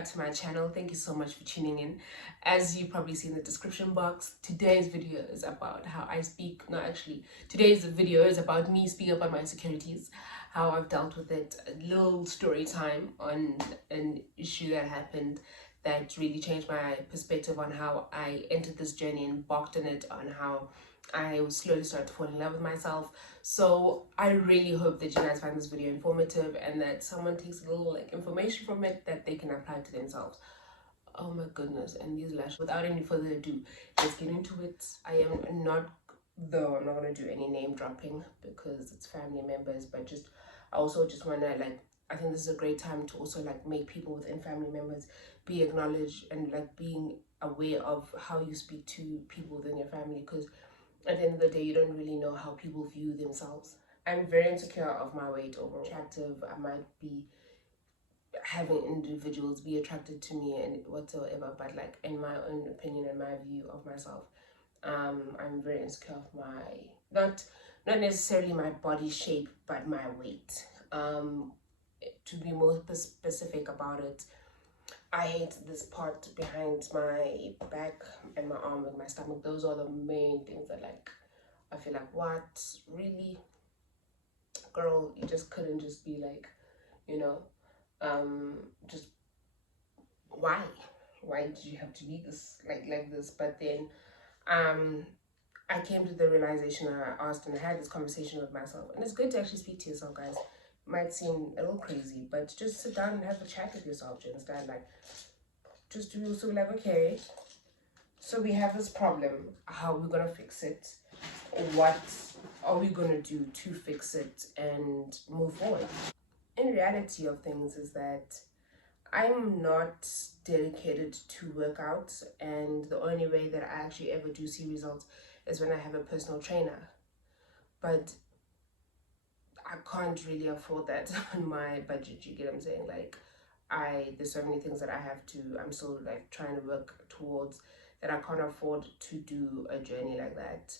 back to my channel. Thank you so much for tuning in. As you probably see in the description box, today's video is about how I speak. No, actually, today's video is about me speaking about my insecurities, how I've dealt with it, a little story time on an issue that happened that really changed my perspective on how I entered this journey and embarked on it, on how I was slowly starting to fall in love with myself. So I really hope that you guys find this video informative and that someone takes a little information from it that they can apply to themselves. Oh my goodness, and these lashes. Without any further ado, let's get into it. I'm not gonna do any name dropping because it's family members, but I also just wanna I think this is a great time to also make people within family members be acknowledged and being aware of how you speak to people within your family, because at the end of the day, you don't really know how people view themselves. I'm very insecure of my weight overall. Attractive, I might be having individuals be attracted to me and whatsoever, but in my own opinion and my view of myself, I'm very insecure of my not necessarily my body shape, but my weight. To be more specific about it, I hate this part behind my back and my arm and my stomach. Those are the main things that I feel what, really, girl, you just couldn't just be just why did you have to be this like this? But then I came to the realization, I asked and I had this conversation with myself, and it's good to actually speak to yourself, guys. Might seem a little crazy, but just sit down and have a chat with yourself. Do you understand? Just to also okay, so we have this problem, how are we gonna fix it? What are we gonna do to fix it and move forward? In reality of things is that I'm not dedicated to workouts, and the only way that I actually ever do see results is when I have a personal trainer. But I can't really afford that on my budget, you get what I'm saying? There's so many things that I'm still trying to work towards, that I can't afford to do a journey like that,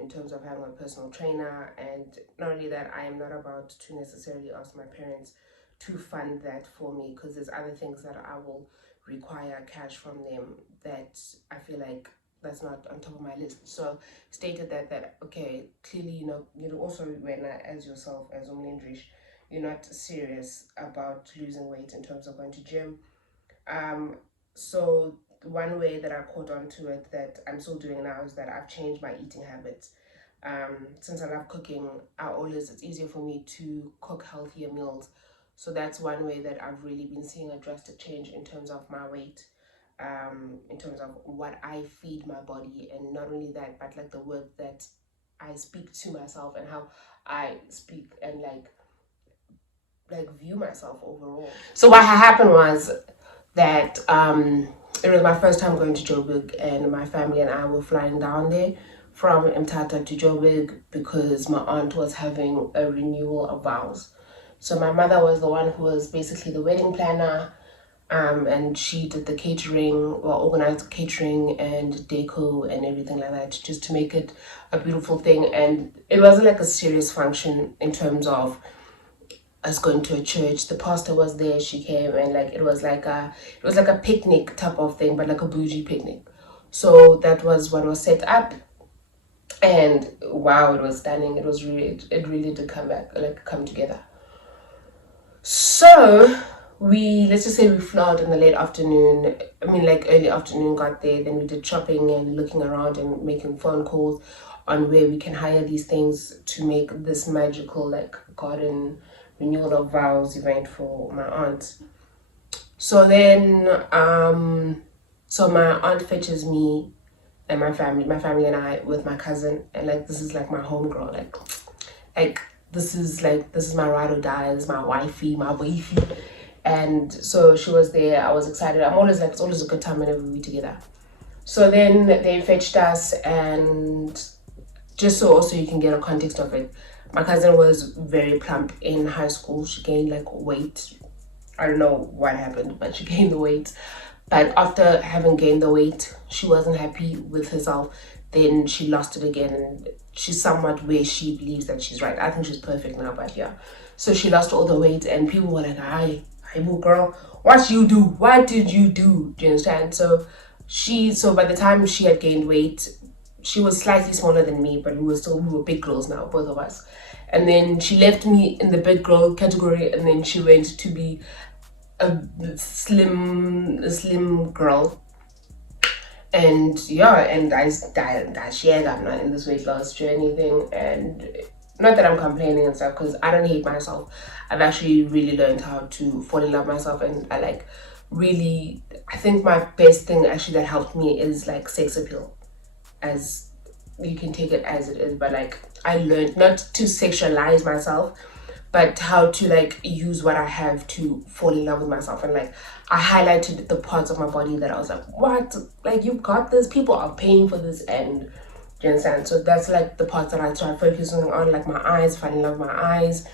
in terms of having a personal trainer. And not only that, I am not about to necessarily ask my parents to fund that for me, because there's other things that I will require cash from them that I feel that's not on top of my list. So stated that okay, clearly you also, when as yourself as Umlindrish, you're not serious about losing weight in terms of going to gym. So one way that I caught on to it, that I'm still doing now, is that I've changed my eating habits. Since I love cooking, it's easier for me to cook healthier meals. So that's one way that I've really been seeing a drastic change in terms of my weight, in terms of what I feed my body, and not only that, but the word that I speak to myself and how I speak and view myself overall. So what happened was that it was my first time going to Joburg, and my family and I were flying down there from Mthatha to Joburg because my aunt was having a renewal of vows. So my mother was the one who was basically the wedding planner, and she did the catering, or organized catering and deco and everything like that, just to make it a beautiful thing. And it wasn't a serious function in terms of us going to a church. The pastor was there, she came, and it was like a picnic type of thing, but a bougie picnic. So that was what was set up, and wow, it was stunning. It really did come together. So let's just say we flew out in the late afternoon. Early afternoon, got there, then we did shopping and looking around and making phone calls on where we can hire these things to make this magical garden renewal of vows event for my aunt. So then so my aunt fetches me and my family and I with my cousin, and this is my homegirl, this is my ride or die, this is my wifey. And so she was there. I was excited. I'm always it's always a good time whenever we're together. So then they fetched us, and just so also you can get a context of it, my cousin was very plump in high school. She gained weight. I don't know what happened, but she gained the weight. But after having gained the weight, she wasn't happy with herself. Then she lost it again, and she's somewhat where she believes that she's right. I think she's perfect now, but yeah. So she lost all the weight, and people were like, "Hi, hey, boo, girl, what you do? What did you do? Do you understand? So by the time she had gained weight, she was slightly smaller than me, but we were big girls now, both of us. And then she left me in the big girl category, and then she went to be a slim girl. And yeah, and I shared, I'm not in this weight loss journey thing, and not that I'm complaining and stuff, because I don't hate myself. I've actually really learned how to fall in love with myself, and I think my best thing actually that helped me is like sex appeal. As you can take it as it is, but like I learned not to sexualize myself, but how to like use what I have to fall in love with myself. And like I highlighted the parts of my body that I was like, what, like you got this, people are paying for this. And do you understand? So that's like the parts that I try focusing on, like my eyes, falling in love with my eyes,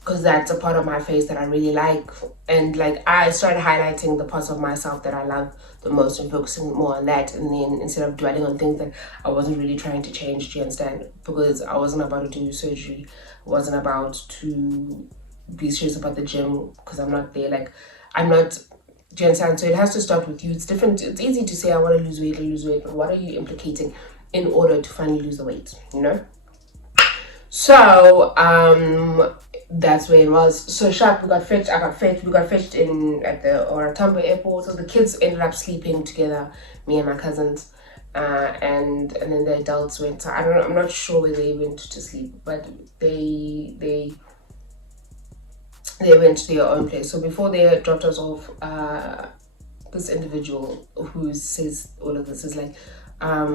because that's a part of my face that I really like. And like I started highlighting the parts of myself that I love the most and focusing more on that, and then instead of dwelling on things that I wasn't really trying to change. Do you understand? Because I wasn't about to do surgery, I wasn't about to be serious about the gym, because I'm not there. Like I'm not, do you understand? So it has to start with you. It's different. It's easy to say I want to lose weight, but what are you implicating in order to finally lose the weight, you know? So that's where it was. So sharp, we got fetched in at the Oratambo airport. So the kids ended up sleeping together, me and my cousins, and then the adults went. So I'm not sure where they went to sleep, but they went to their own place. So before they dropped us off, this individual who says all of this is like, are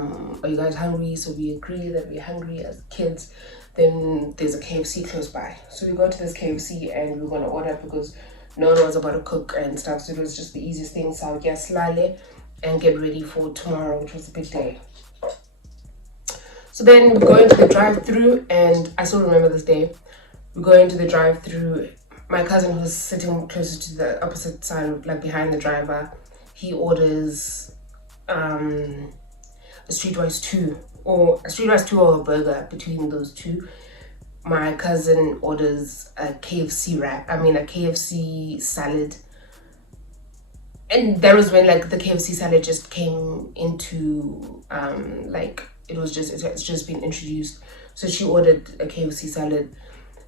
you guys hungry? So we agree that we're hungry as kids. Then there's a KFC close by. So we go to this KFC and we're gonna order, because no one was about to cook and stuff. So it was just the easiest thing. So I'll get slale and get ready for tomorrow, which was a big day. So then we go into the drive-through, and I still remember this day. We go into the drive-through. My cousin, who's sitting closer to the opposite side, like behind the driver, he orders a streetwise 2 or a burger. Between those two, my cousin orders a KFC salad. And that was when like the KFC salad just came into it's just been introduced. So she ordered a KFC salad,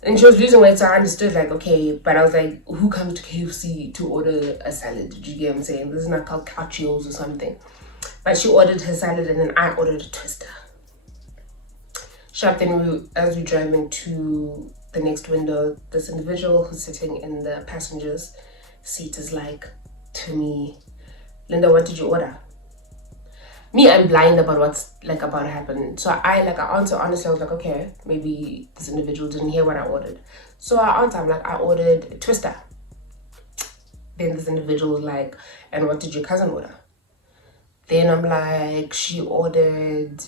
and she was losing weight, so I understood, like, okay, but I was like, who comes to KFC to order a salad? Did you get what I'm saying? This is not Calcaccios or something. But she ordered her salad, and then I ordered a twister. Sharp, then as we drove into the next window, this individual who's sitting in the passenger's seat is like to me, Linda, what did you order? Me, I'm blind about what's like about to happen. So I answer honestly. I was like, okay, maybe this individual didn't hear what I ordered. So I answer, I'm like, I ordered a twister. Then this individual was like, and what did your cousin order? Then I'm like, she ordered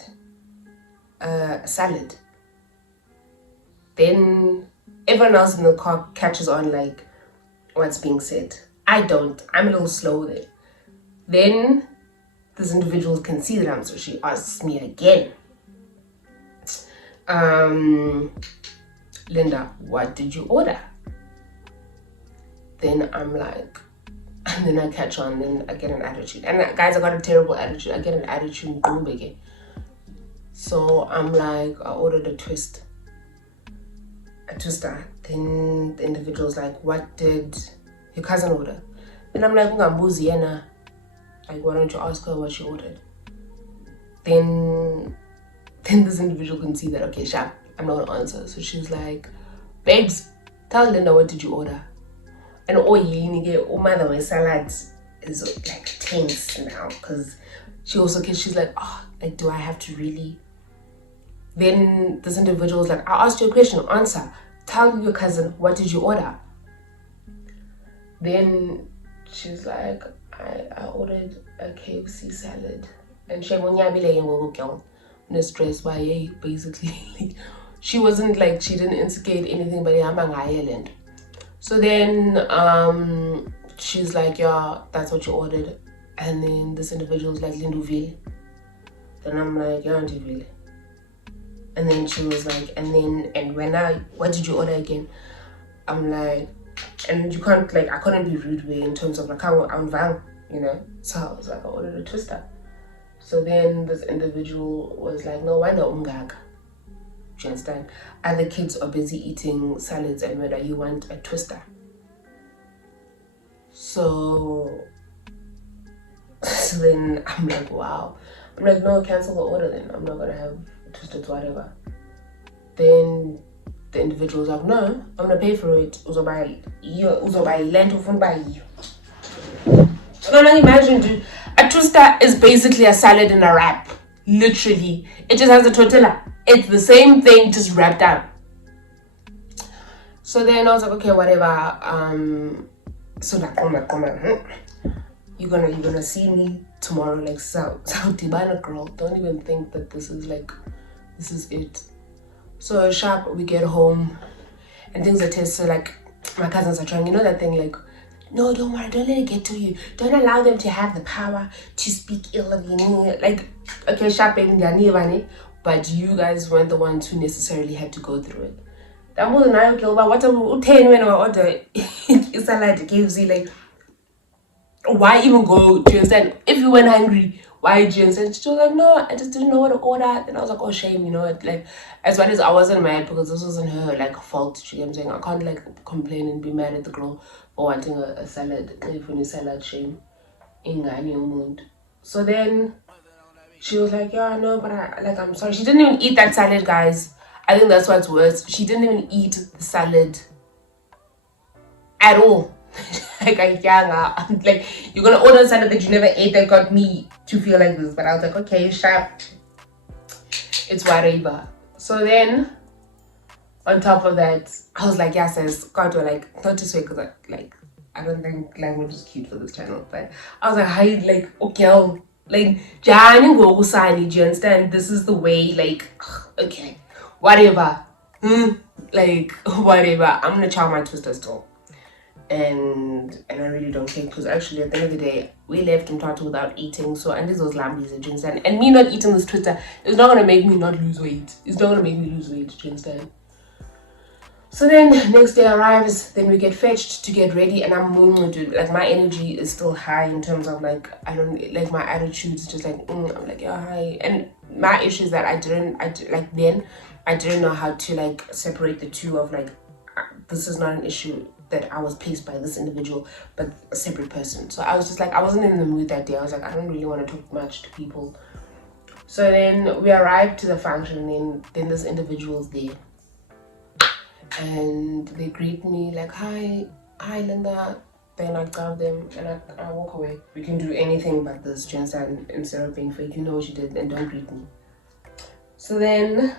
a salad. Then everyone else in the car catches on like what's being said. I don't. I'm a little slow there. Then this individual can see that so she asks me again, Linda, what did you order? Then I'm like, and then I catch on, and I get an attitude. And guys, I got a terrible attitude. I get an attitude. So I'm like, I ordered a twister. Then the individual's like, what did your cousin order? Then I'm like, like, why don't you ask her what she ordered? Then this individual can see that, okay, sharp, I'm not gonna answer. So she's like, babes, tell Linda, what did you order? And mother with salad is like tense now, because she's like, oh, like, do I have to really? Then this individual is like, I asked you a question, answer. Tell your cousin, what did you order? Then she's like, I ordered a KFC salad. And she no stress by basically. She wasn't like, she didn't instigate anything, but Island. So then she's like, yeah, that's what you ordered. And then this individual's like, Linduville. Then I'm like, yeah, Linduville. And then she was like, what did you order again? I'm like, And you can't, like, I couldn't be rude way in terms of like how I'm vang, you know. So I was like, I ordered a twister. So then this individual was like, no, why not umgaga? Do you understand? Other kids are busy eating salads and whether you want a twister. So then I'm like, wow. I'm like, no, cancel the order then. I'm not gonna have twisted whatever. Then the individual was like, no, I'm gonna pay for it. Uzobai land of buy you. So now imagine, dude, a twister is basically a salad in a wrap. Literally. It just has a tortilla. It's the same thing, just wrapped up. So then I was like, okay, whatever. So like, you're gonna see me tomorrow, like South Tibana girl. Don't even think that this is it. So sharp, we get home and things are tense. So like my cousins are trying, you know that thing like, no, don't worry, don't let it get to you. Don't allow them to have the power to speak ill of you. Like, okay, sharp baby, but you guys weren't the ones who necessarily had to go through it. That was now what a 10 when I order it's a lot KFC, like, why even go? Do you understand? If you went hungry, why did you understand? She was like, no, I just didn't know what to order. Then I was like, oh, shame, you know, like, as well as I wasn't mad because this wasn't her, like, fault. You know what I'm saying? I can't, like, complain and be mad at the girl for wanting a salad. If you salad, shame. So then she was like, yeah, no, but I'm sorry. She didn't even eat that salad, guys. I think that's what's worse. She didn't even eat the salad at all. Like, you're gonna order salad that you never ate that got me to feel like this. But I was like, okay, sharp, it's whatever. So then on top of that, I was like, yes, God, like, not just because I don't think language is cute for this channel, but I was like, hi, like, okay, like, Jani go Sani, do you understand? This is the way, like, okay, whatever. Like, whatever. I'm gonna chow my twister still. And I really don't care because actually at the end of the day we left Mtatu without eating. So, and this was lambis, do you understand? And me not eating this twister is not gonna make me not lose weight. It's not gonna make me lose weight, do you understand? So then next day arrives, then we get fetched to get ready, and I'm dude, like my energy is still high in terms of like, I don't like my attitude is just like I'm like, yeah, hi. And my issue is that I didn't know how to like separate the two of like, this is not an issue that I was paced by this individual, but a separate person. So I was just like, I wasn't in the mood that day. I was like, I don't really want to talk much to people. So then we arrived to the function, and then this individual's there. And they greet me like, hi Linda. Then I grab them and I walk away. We can do anything but this, just instead of being fake, you know what you did and don't greet me. So then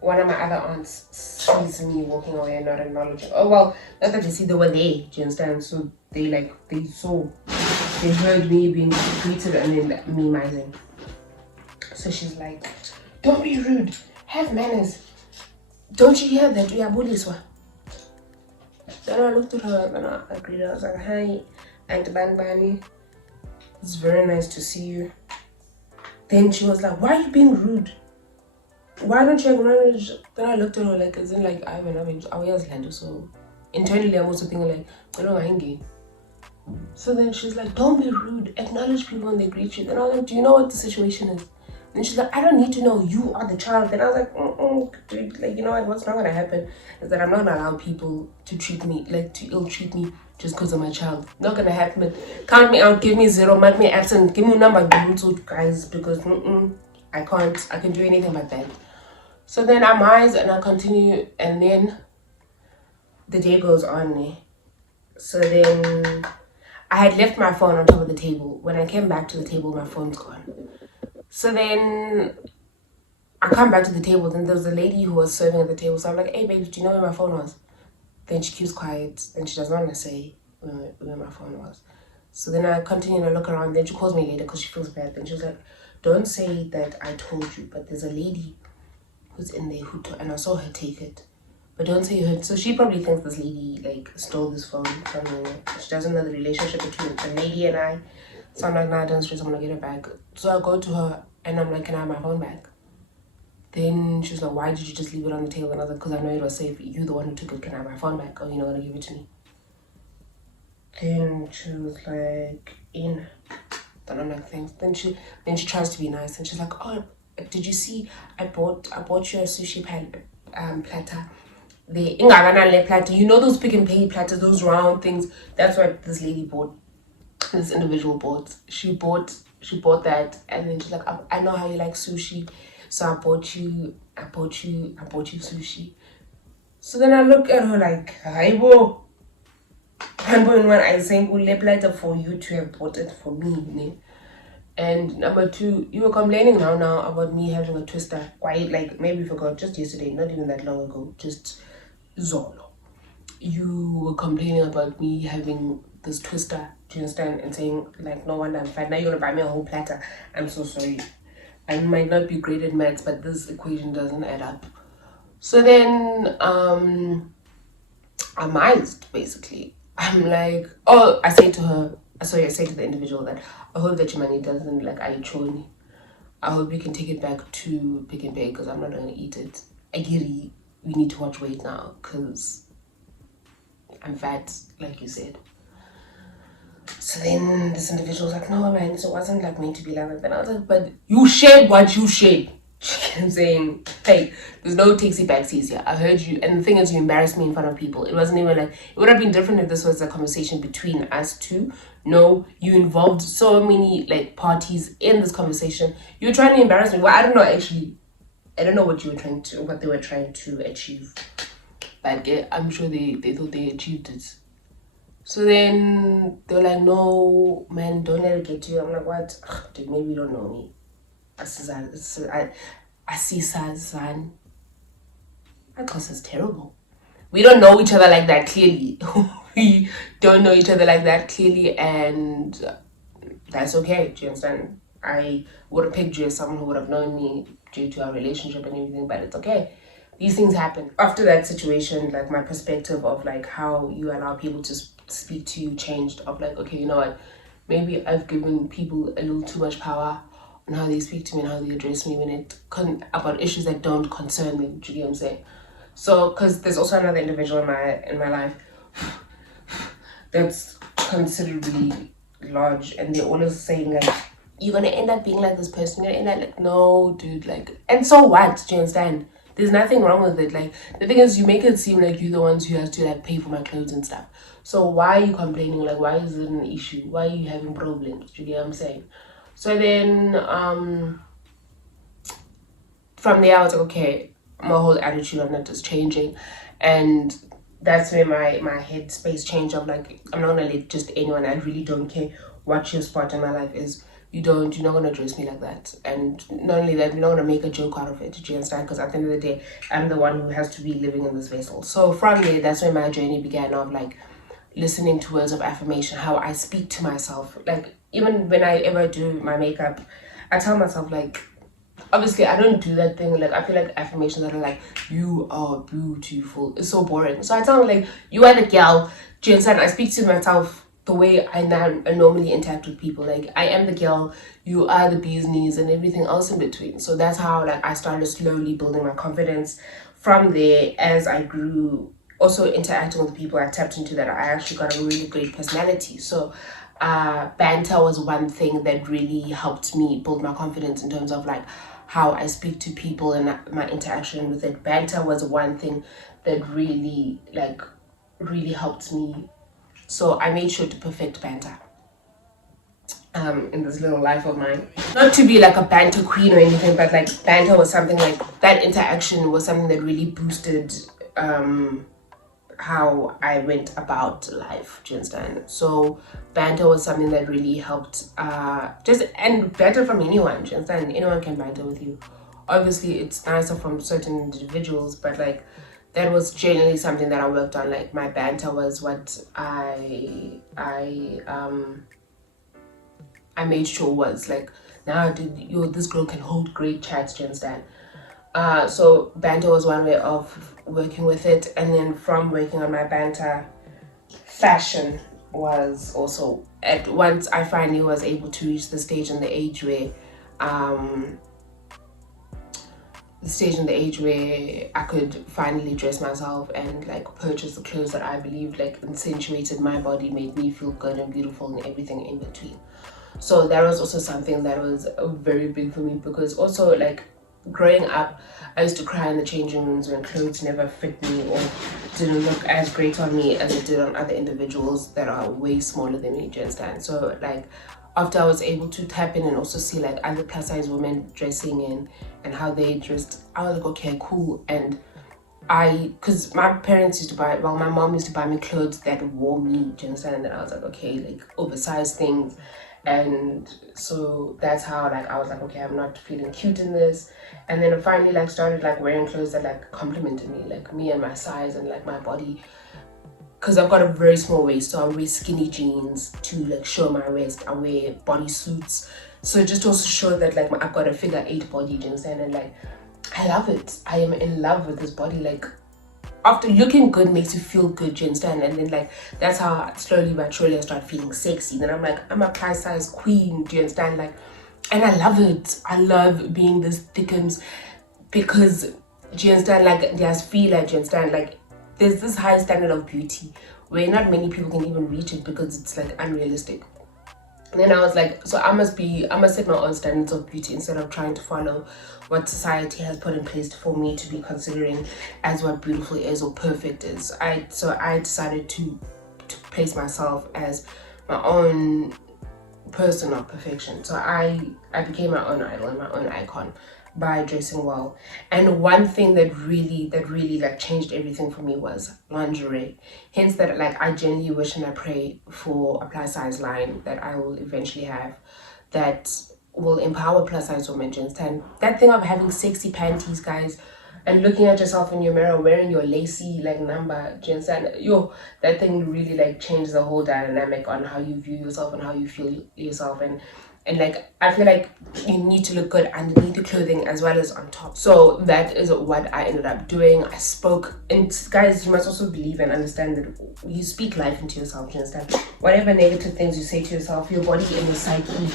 one of my other aunts sees me walking away and not acknowledging. Oh well, not that they see, they were there, do you understand? So they heard me being greeted and then me miming. So she's like, don't be rude, have manners. Don't you hear that? We are bullies. Then I looked at her and I agreed. I was like, hi, Aunt Banbani. It's very nice to see you. Then she was like, why are you being rude? Why don't you acknowledge? Then I looked at her like, as in like, I was like, so internally I'm also thinking like, I know I'm angry. So then she's like, don't be rude. Acknowledge people when they greet you. Then I was like, do you know what the situation is? And she's like, I don't need to know, you are the child. Then I was like, dude, like, you know what, what's not gonna happen is that I'm not gonna allow people to treat me, like to ill treat me just because of my child. Not gonna happen. Count me out, give me 0, mark me absent, give me a number, give me 2, guys, because I can do anything but that. So then I'm eyes and I continue, and then the day goes on. So then I had left my phone on top of the table. When I came back to the table, my phone's gone. So then I come back to the table, then there was a lady who was serving at the table. So I'm like, hey babe, do you know where my phone was? Then she keeps quiet, then she doesn't want to say where my phone was. So then I continue to look around, then she calls me later because she feels bad. Then she was like, don't say that I told you, but there's a lady who's in there and I saw her take it. But don't say you heard. So she probably thinks this lady like stole this phone from me. She doesn't know the relationship between the lady and I. So I'm like, nah, don't stress, I'm gonna get it back. So I go to her and I'm like, can I have my phone back? Then she's like, why did you just leave it on the table? And I was like, because I know it was safe. You're the one who took it. Can I have my phone back? Oh, you're not gonna give it to me. Then she was like, in. Then I'm like, thanks. Then she tries to be nice, and she's like, oh, did you see? I bought you a sushi platter. The ingaganale platter. You know those Pick and Pay platters, those round things. That's what this lady bought. This individual bought. She bought that, and then she's like, I know how you like sushi, so I bought you sushi. So then I look at her like, Haibo. Number one, I saying platter for you to have bought it for me, ne? And number two, you were complaining now about me having a twister. Quite like maybe you forgot just yesterday, not even that long ago, just Zolo. You were complaining about me having this twister, do you understand? And saying like, no wonder I'm fat. Now you're gonna buy me a whole platter. I'm so sorry. I might not be great at maths, but this equation doesn't add up. So then I'm amazed basically. I'm like, oh, I say to the individual that I hope that your money doesn't like I choni. I hope you can take it back to Pick and Pay because I'm not gonna eat it. I get it. We need to watch weight now because I'm fat, like you said. So then this individual was like, no man, it wasn't like meant to be like that. Then I was like, but you shared what you shared. I'm saying, hey, there's no takesy backsies here. I heard you, and the thing is, you embarrassed me in front of people. It wasn't even like, it would have been different if this was a conversation between us two. No, you involved so many like parties in this conversation. You were trying to embarrass me. Well, I don't know actually. I don't know what they were trying to achieve. But I'm sure they thought they achieved it. So then they were like, no, man, don't let it get to you. I'm like, what? Ugh, dude, maybe you don't know me. I see Sazan. My class is terrible. We don't know each other like that, clearly. We don't know each other like that, clearly, and that's okay. Do you understand? I would have picked you as someone who would have known me due to our relationship and everything, but it's okay. These things happen. After that situation, like my perspective of like how you allow people to speak to you changed. Of like, okay, you know what? Maybe I've given people a little too much power on how they speak to me and how they address me when it about issues that don't concern me. Do you get what I'm saying? So, because there's also another individual in my life that's considerably large, and they're always saying like, you're gonna end up being like this person. You're gonna end up like, no, dude, like, and so what? Do you understand? There's nothing wrong with it. Like, the thing is, you make it seem like you're the ones who has to like pay for my clothes and stuff. So why are you complaining? Like, why is it an issue? Why are you having problems? Do you get what I'm saying? So then, from there, I was like, okay, my whole attitude on it is changing, and that's where my headspace changed. Of like, I'm not gonna let just anyone. I really don't care what your spot in my life is. You're not gonna address me like that, and not only that, you're not gonna make a joke out of it. Do you understand? Because at the end of the day, I'm the one who has to be living in this vessel. So from there, that's where my journey began. Of like listening to words of affirmation, how I speak to myself. Like even when I ever do my makeup, I tell myself like, obviously I don't do that thing. Like I feel like affirmations that are like, you are beautiful, it's so boring. So I tell them like, you are the girl. Do you understand? I speak to myself the way I normally interact with people. Like, I am the girl, you are the bee's knees, and everything else in between. So that's how like I started slowly building my confidence. From there, as I grew, also interacting with the people I tapped into, that I actually got a really great personality. So banter was one thing that really helped me build my confidence in terms of like how I speak to people and my interaction with it. Banter was one thing that really helped me. So I made sure to perfect banter in this little life of mine. Not to be like a banter queen or anything, but like banter was something like that. Interaction was something that really boosted how I went about life. Do you understand? So banter was something that really helped and banter from anyone. Do you understand? Anyone can banter with you. Obviously it's nicer from certain individuals, but like that was generally something that I worked on. Like my banter was what I made sure was like, now this girl can hold great chats. Do you understand? So banter was one way of working with it, and then from working on my banter, fashion was also at once I finally was able to reach the stage and the age where the stage and the age where I could finally dress myself and like purchase the clothes that I believed like accentuated my body, made me feel good and beautiful and everything in between. So that was also something that was very big for me, because also like growing up, I used to cry in the changing rooms when clothes never fit me or didn't look as great on me as it did on other individuals that are way smaller than me, do you understand? So like after I was able to tap in and also see like other plus size women dressing in and how they dressed, I was like, okay, cool. And because my parents used to buy, well, my mom used to buy me clothes that wore me, do you understand? And I was like, okay, like oversized things. And so that's how like I was like, okay, I'm not feeling cute in this. And then I finally like started like wearing clothes that like complimented me, like me and my size and like my body, because I've got a very small waist, so I wear skinny jeans to like show my waist. I wear bodysuits, so just also show that like I've got a figure 8 body, do you understand? And like I love it. I am in love with this body. Like after looking good makes you feel good, do you understand? And then like that's how slowly but surely I start feeling sexy. Then I'm like, I'm a plus size queen, do you understand? Like, and I love it. I love being this thickums, because do you understand? Like there's feel, like, do you understand? Like there's this high standard of beauty where not many people can even reach it because it's like unrealistic. And then I was like, so I must set my own standards of beauty instead of trying to follow what society has put in place for me to be considering as what beautiful is or perfect is. So I decided to place myself as my own person of perfection. So I became my own idol and my own icon by dressing well. And one thing that really like changed everything for me was lingerie. Hence that like I genuinely wish and I pray for a plus size line that I will eventually have, that will empower plus size women. Do you understand? That thing of having sexy panties, guys, and looking at yourself in your mirror wearing your lacy like number, do you understand? That thing really like changes the whole dynamic on how you view yourself and how you feel yourself. And like I feel like you need to look good underneath the clothing as well as on top. So that is what I ended up doing. I spoke, and guys, you must also believe and understand that you speak life into yourself, do you understand? Whatever negative things you say to yourself, your body and your psyche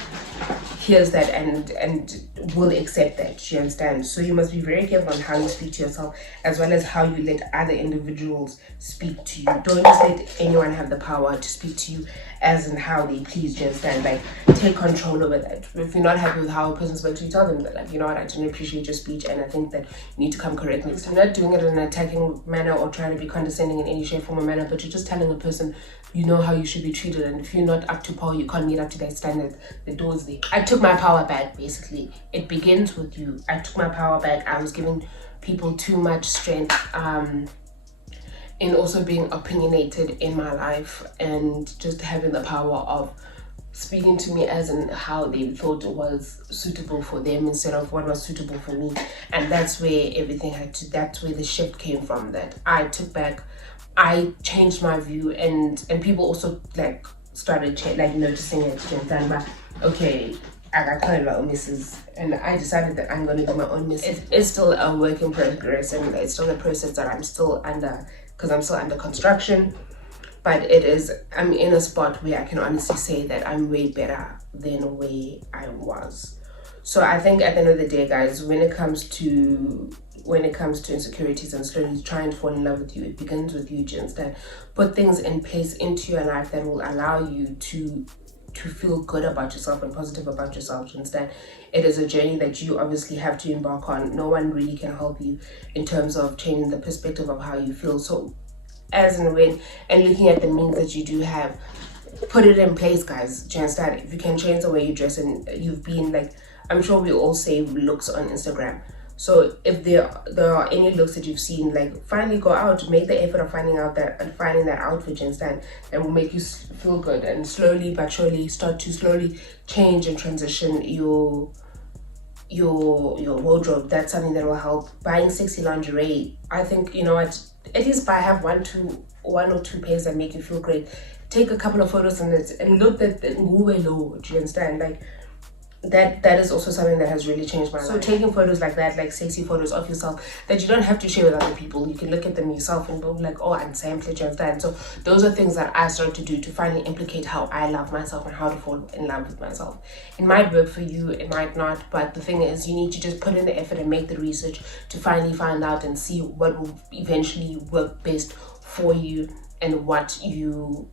hears that and will accept that, do you understand? So you must be very careful on how you speak to yourself as well as how you let other individuals speak to you. Don't just let anyone have the power to speak to you as in how they please, do you understand? Like take control over that. If you're not happy with how a person spoke to you, tell them that, like, you know what, I didn't appreciate your speech and I think that you need to come correct next time. You're not doing it in an attacking manner or trying to be condescending in any shape, form or manner, but you're just telling a person you know how you should be treated, and if you're not up to par, you can't meet up to that standard, the door's there. I took my power back, basically. It begins with you. I took my power back. I was giving people too much strength in also being opinionated in my life and just having the power of speaking to me as in how they thought it was suitable for them instead of what was suitable for me. And that's where that's where the shift came from, that I took back. I changed my view, and people also like started like noticing it, but okay, I got kind of my own misses, and I decided that I'm going to do my own misses. It's still a work in progress, and it's still a process that I'm still under, because I'm still under construction, but I'm in a spot where I can honestly say that I'm way better than where I was. So I think at the end of the day, guys, when it comes to insecurities and slowly trying to fall in love with you, it begins with you, just that put things in place into your life that will allow you to feel good about yourself and positive about yourself. Instead, it is a journey that you obviously have to embark on. No one really can help you in terms of changing the perspective of how you feel. So as and when, and looking at the means that you do have, put it in place, guys. Do you understand? If you can change the way you dress, and you've been like, I'm sure we all save looks on Instagram. So if there are any looks that you've seen, like finally go out, make the effort of finding that outfit, instead, that will make you feel good, and slowly but surely start to slowly change and transition your wardrobe. That's something that will help. Buying sexy lingerie, I think, you know what, at least have one or two pairs that make you feel great. Take a couple of photos on it and look at the move low. Do you understand? Like, that is also something that has really changed my life. So taking photos like that, like sexy photos of yourself that you don't have to share with other people, you can look at them yourself and go like, oh, I'm Sam Fletcher and that. So those are things that I started to do to finally implicate how I love myself and how to fall in love with myself. It might work for you, it might not, but the thing is, you need to just put in the effort and make the research to finally find out and see what will eventually work best for you and what you're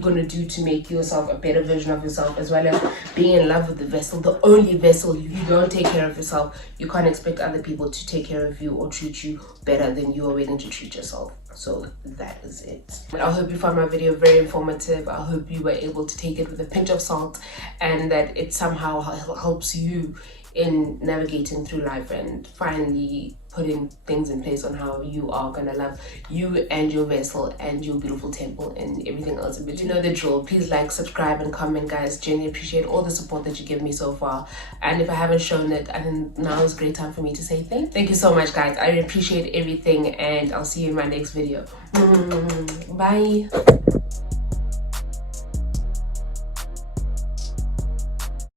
going to do to make yourself a better version of yourself, as well as being in love with the vessel, the only vessel. You don't take care of yourself, you can't expect other people to take care of you or treat you better than you are willing to treat yourself. So that is it. I hope you found my video very informative. I hope you were able to take it with a pinch of salt and that it somehow helps you in navigating through life and finally putting things in place on how you are gonna love you and your vessel and your beautiful temple and everything else in between. You know the drill. Please like, subscribe and comment, guys. Genuinely appreciate all the support that you give me so far, and if I haven't shown it, I think now is a great time for me to say thank you so much, guys. I appreciate everything, and I'll see you in my next video. Bye.